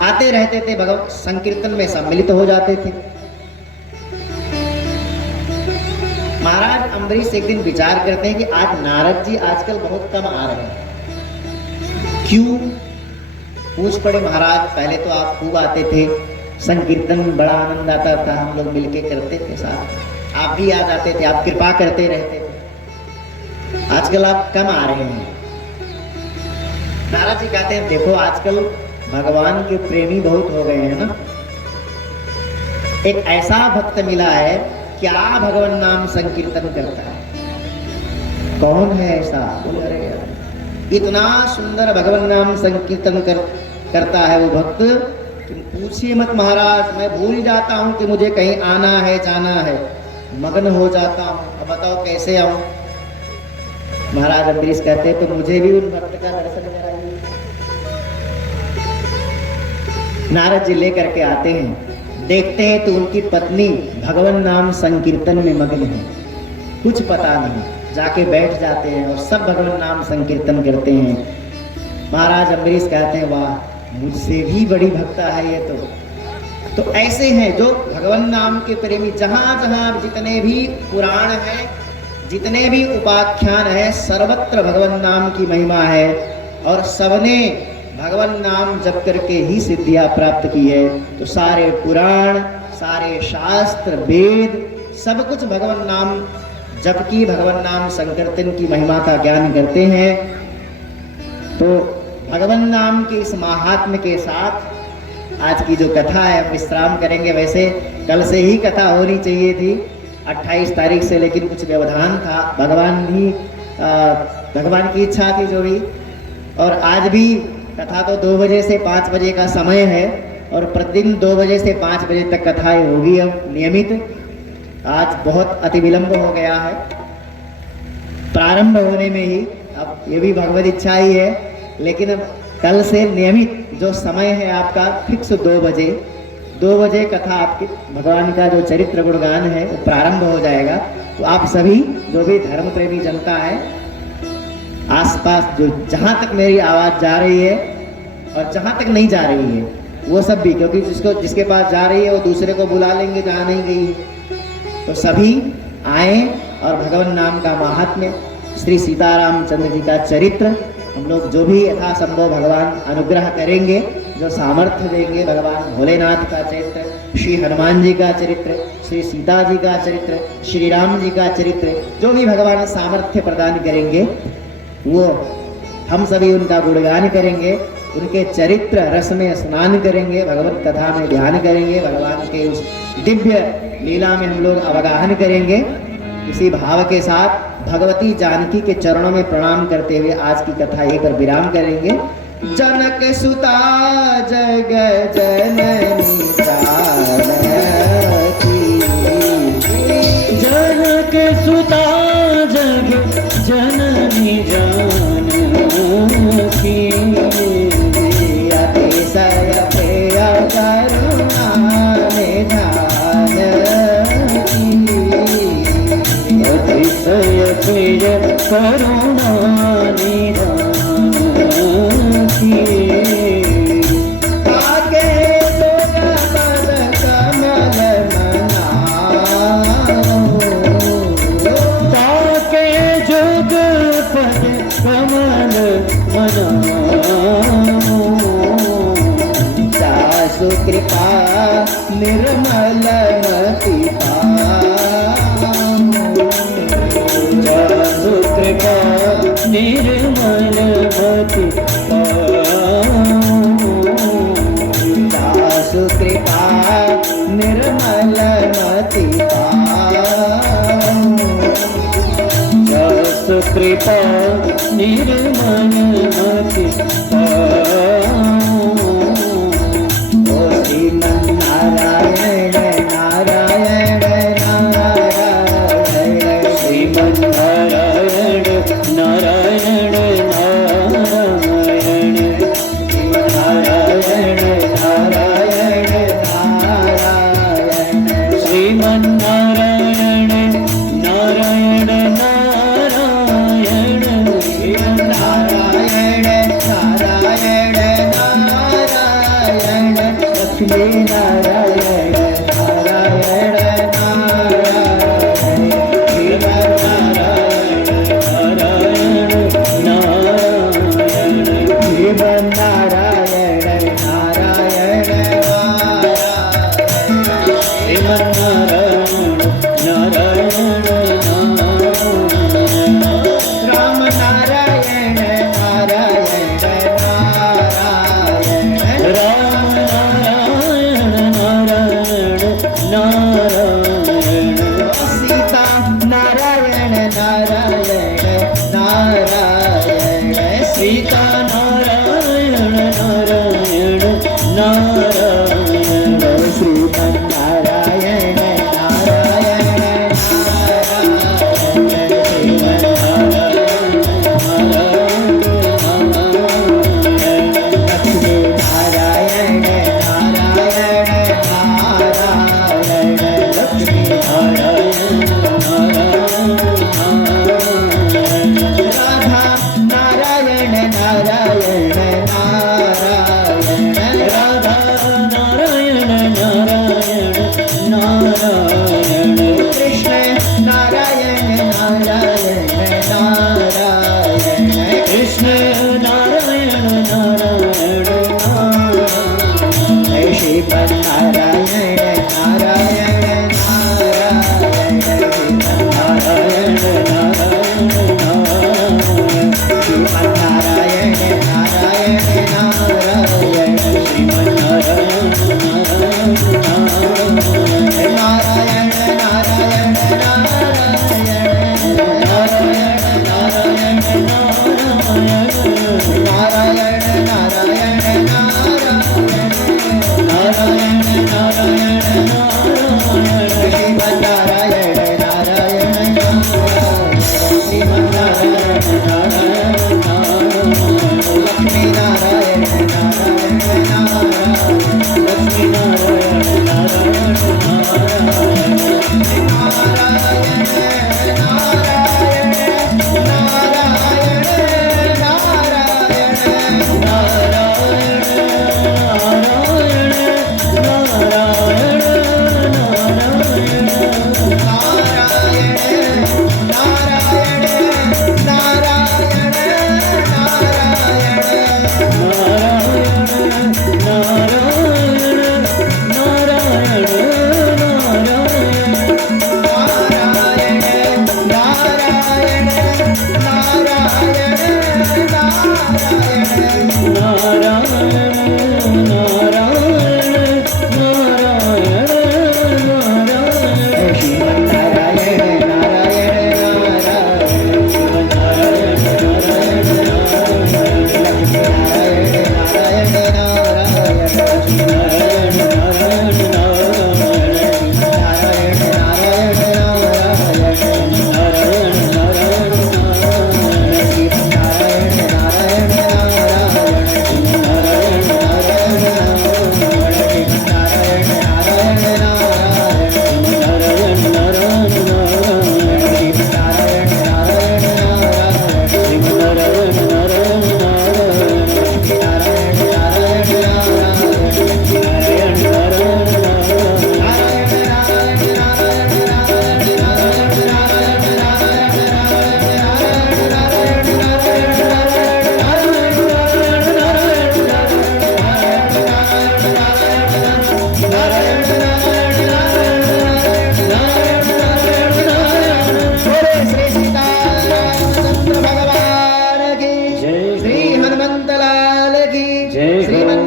आते रहते थे, भगवान संकीर्तन में सम्मिलित हो जाते थे। महाराज अम्बरीश एक दिन विचार करते हैं कि आज नारद जी आजकल बहुत कम आ रहे हैं, क्यों? पूछ पड़े महाराज, पहले तो आप खूब आते थे, संकीर्तन बड़ा आनंद आता था, हम लोग मिलके करते थे साथ, आप भी आ जाते थे, आप कृपा करते रहते थे, आजकल आप कम आ रहे हैं। नारद जी कहते हैं देखो आजकल भगवान के प्रेमी बहुत हो गए हैं ना, एक ऐसा भक्त मिला है क्या भगवान नाम संकीर्तन करता है, कौन है ऐसा? अरे इतना सुंदर भगवान नाम संकीर्तन करता है वो भक्त, पूछिए मत महाराज, मैं भूल जाता हूं कि मुझे कहीं आना है जाना है, मगन हो जाता हूं, अब बताओ कैसे आऊं? महाराज अम्बरीश कहते हैं तो मुझे भी उन भक्त का दर्शन कराइए। नारद जी लेकर के आते हैं, देखते हैं तो उनकी पत्नी भगवान नाम संकीर्तन में मग्न है, कुछ पता नहीं, जाके बैठ जाते हैं और सब भगवान नाम संकीर्तन करते हैं। महाराज अम्बरीश कहते हैं वाह, मुझसे भी बड़ी भक्ता है ये तो ऐसे हैं जो भगवान नाम के प्रेमी। जहां जहां जितने भी पुराण हैं, जितने भी उपाख्यान है, सर्वत्र भगवान नाम की महिमा है और सबने भगवान नाम जप करके ही सिद्धियां प्राप्त की है। तो सारे पुराण, सारे शास्त्र, वेद, सब कुछ भगवान नाम जप की, भगवान नाम संकीर्तन की महिमा का ज्ञान करते हैं। तो भगवान नाम के इस महात्म्य के साथ आज की जो कथा है हम विश्राम करेंगे। वैसे कल से ही कथा होनी चाहिए थी 28 तारीख से, लेकिन कुछ व्यवधान था, भगवान की इच्छा थी जो भी। और आज भी कथा तो 2 बजे से 5 बजे का समय है और प्रतिदिन 2 बजे से 5 बजे तक कथाएं होगी अब नियमित। आज बहुत अति विलंब हो गया है प्रारंभ होने में ही, अब ये भी भगवत इच्छा ही है, लेकिन अब कल से नियमित जो समय है आपका फिक्स 2 बजे कथा आपकी भगवान का जो चरित्र गुणगान है वो प्रारंभ हो जाएगा। तो आप सभी जो भी धर्म प्रेमी जनता है, आसपास जो जहाँ तक मेरी आवाज़ जा रही है और जहाँ तक नहीं जा रही है वो सब भी, क्योंकि जिसके पास जा रही है वो दूसरे को बुला लेंगे जहाँ नहीं गई है। तो सभी आए और भगवान नाम का महात्म्य, श्री सीतारामचंद्र जी का चरित्र हम लोग जो भी यथासंभव भगवान अनुग्रह करेंगे, जो सामर्थ्य देंगे, भगवान भोलेनाथ का चरित्र, श्री हनुमान जी का चरित्र, श्री सीता जी का चरित्र, श्री राम जी का चरित्र, जो भी भगवान सामर्थ्य प्रदान करेंगे वो हम सभी उनका गुणगान करेंगे, उनके चरित्र रस में स्नान करेंगे, भगवत कथा में ध्यान करेंगे, भगवान के उस दिव्य लीला में हम लोग अवगाहन करेंगे। इसी भाव के साथ भगवती जानकी के चरणों में प्रणाम करते हुए आज की कथा यहीं पर विराम करेंगे। जनक सुता जग जननी जानकी, जनक सुता जग जननी जानकी, अतिशय प्रिय करुणा निधान की, अतिशय प्रिय करुणा निधान की, आगे तुझ पद कमल मनाओ, ताके जुग पद कमल मनाओ, दासु कृपा निर्मल मति दासु कृपा निर्मल मति दासु कृपा निर्मल मति दासु कृपा निर्मल मति ओ श्रीमन्नारायण नारायण नारायण श्रीमन्नारायण नारायण नारायण नारायण नारायण नारायण श्रीमन्नारायण नारायण नारायण नारायण नारायण नारायण लक्ष्मी नारायण नारायण नारायण श्रीमन्नारायण नारायण राम नारायण नारायण नारायण सीता नारायण नारायण नारायण सीता नारायण नारायण नारायण श्रीमन्नारायण नारायण लक्ष्मी नारायण नारायण नारायण लक्ष्मी राधा नारायण नारायण नारायण राधा नारायण नारायण नारायण कृष्ण नारायण नारायण नारायण कृष्ण नारायण नारायण जय श्रीमन्नारायण नारायण नारायण नारायण नारायण श्रीमन्नारायण नारायण नारायण श्रीमन्नारायण नारायण नारायण नारायण नारायण नारायण श्रीमन्नारायण नारायण श्रीमन्नारायण लक्ष्मी नारायण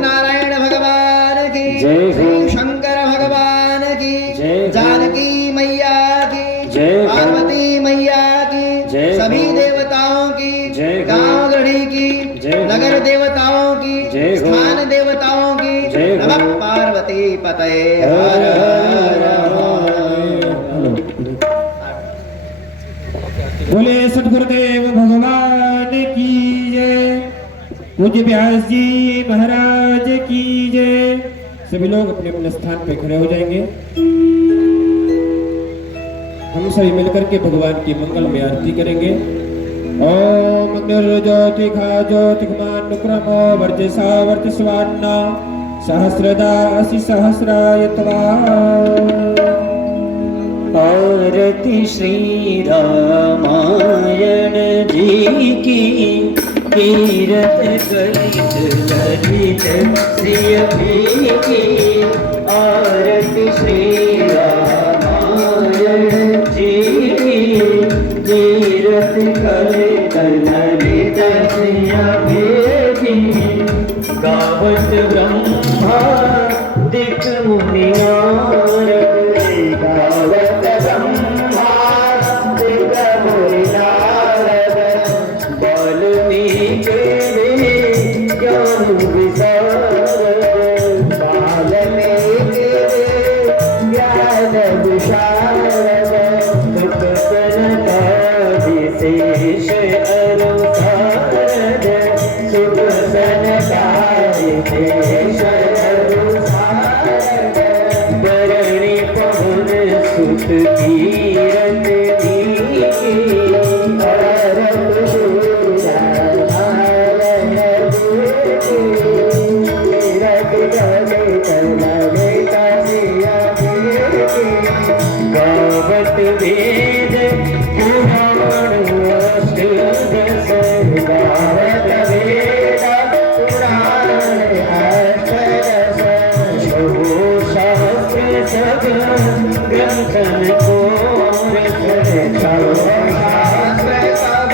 नारायण लक्ष्मी जय पार्वती मैया की जय सभी देवता पतये हर हर बोले सतगुरुदेव भगवान की जय। पूज्य व्यास जी महाराज की जय। सभी लोग अपने अपने स्थान पे खड़े हो जाएंगे। हम सभी मिलकर के भगवान की मंगल में आरती करेंगे। ओम ज्योतिखा ज्योतिखमान नुक्रमो वर्चसा वर्चस्वान्ना सहस्रदा असि सहस्रायतवा। आरती श्री रामायण जी की कीरत कलित ललित श्री की। आरती श्री रामायण जी की कीरत कलित ललित श्री की। गावत ब्रह्मा दिक मुनि नारद। गावत ब्रह्मा दिक मुनि नारद। वाल्मीकि ज्ञान विशारद। वाल्मीकि ज्ञान विशारद। सुख सनकादिशेष अनुसारद। सुख सनकादिशेष अनुसारद। बरणी पवन सुत कीरत की। अरत शूरामालय की। कीरत गले कलवे कासिया की। गावत वेद पुराण अष्टदश। गावत वेद पुराण अष्टदश। शास्त्र सब ग्रंथन को रस। शास्त्र सब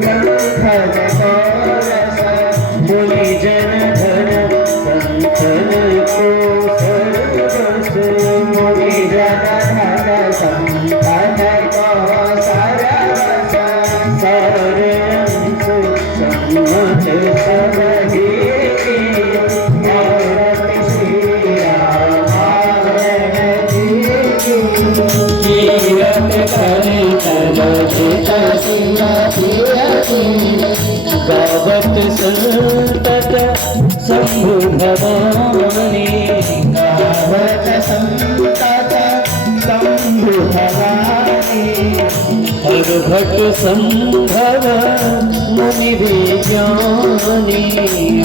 ग्रंथन को रस। मुनि जन धन संतन को सर्वस। मुनि जन धन संतन को सर्वस। सारे अंश सम्मत सब ही की। आरती श्री रामायण जी की। कीरत कलित ललित श्री की। गावत संतत शंभु भवानी। गावत संतत शंभु भवानी। हर भट संभव मुनि विज्ञानी।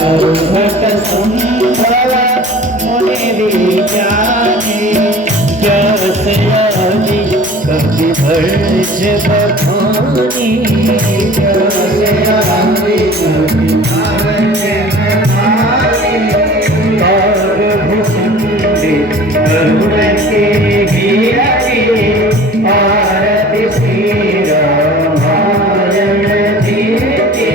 हर भट संभव मुनि विज्ञानी। व्यास आदि कवि भर्ज बखानी। व्यास आदि कवि भर्ज बखानी। और भूषुंडी करुण के हीराजी। आरती श्री रामायण जी की।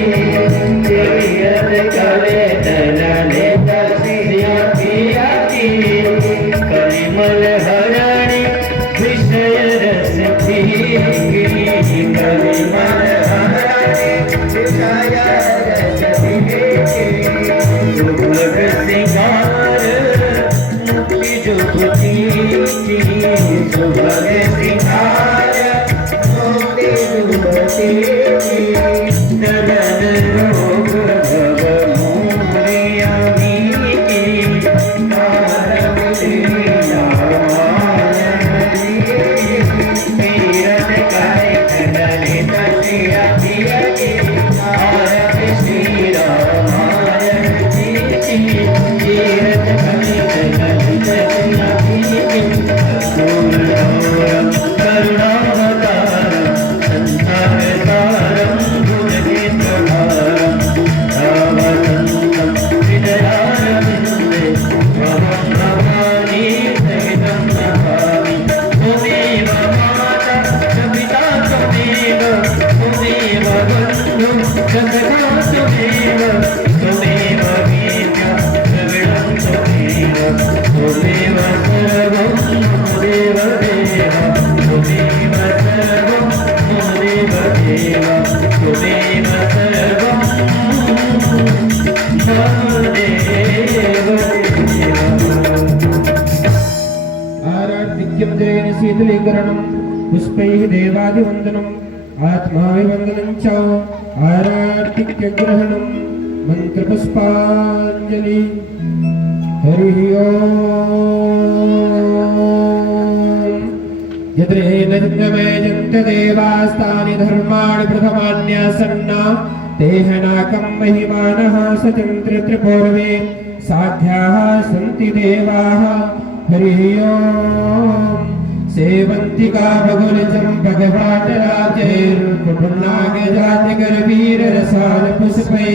कीरत कलित ललित श्री की। कलिमल हरणि विषय रस की। कलिमल हरणि विषय रस की। सुभग सिंगार मुक्ति जुगती की। सुभग सिंगार मुक्ति जुगती की। दलन रोग भव मोरियामी की। आरती श्री रामायण जी की। कीरत कलित ललित श्री की। आरती श्री रामायण जी की। कीरत कलित ललित श्री की। घोरघोरम करुणावतारम संसारसारम भुजनेत्रहारम। रामचन्द्रं हृदयारविन्दे त्वं भवानी सहितं नमामि। त्वमेव माता च पिता त्वमेव। त्वमेव बन्धुः सखा त्वमेव। त्वमेव वीर्यं द्रविणं त्वमेव। त्वमेव सर्वं मम देव देव। त्वमेव सर्वं मम देव देव। त्वमेव सर्वं मम देव देव। शीतलीकरणं पुष्पैः देवादिवन्दनम् आत्माभिवन्दनं च आरार्तिक्यग्रहणं मन्त्रपुष्पाञ्जलि हरिः ओम् यद्रेन जन्त देवास्तानि धर्माणि प्रथमान्यासन्ना तेह नाकं महिमानः सचन्द्रत्रिपूर्वे साध्याः सन्ति देवाः हरिः ओम् सेवन्तिका बगुलचम्पकपाटराजैर्कुटुम्नागजातिकरवीररसालपुष्पै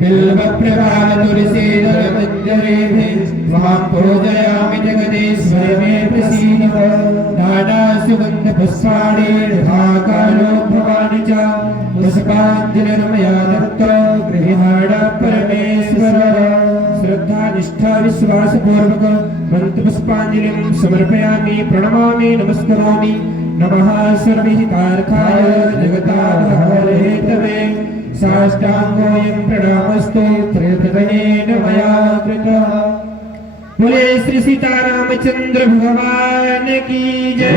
बिल्वप्रभालतुलसीदलमञ्जरेभिः त्वां पूजयामि जगदीश्वरि मे प्रसीद नानासुगन्धपुष्पाणि यथाकालो भवानि च पुष्पाञ्जलिर्मया दत्तो गृहाण परमेश्वर श्रद्धा निष्ठा विश्वासपूर्वक मंत्रपुष्पाञ्जलिं समर्पयामि प्रणमामि नमस्करोमि नमः सर्वहितार्थाय जगताहेतवे साष्टाङ्गोऽयं प्रणामस्तु त्रिहृदयेन मया कृतः बोले श्री सीतारामचंद्र भगवान की जय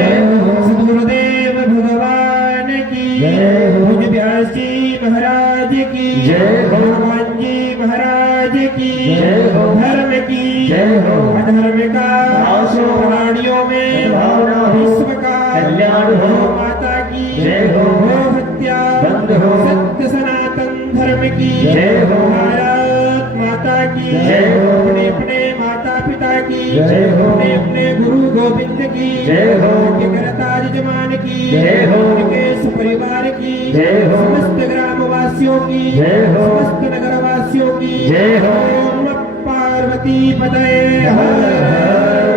सद्गुरुदेव भगवान की जय पूज्य व्यास जी महाराज की जय हनुमान जी महाराज की जय धर्म की जय अधर्म का प्राणियों में विश्व का कल्याण हो माता की जय हो हत्या बंद हो सत्य सनातन धर्म की जय हो भारत माता की जय हो अपने अपने माता पिता की जय हो अपने अपने गुरु गोविंद की जय हो करताज जमान की जय हो केश परिवार की जय हो समस्त ग्रामवासियों की जय हो समस्त नगरवासियों की जय हो पार्वती पतये हर हर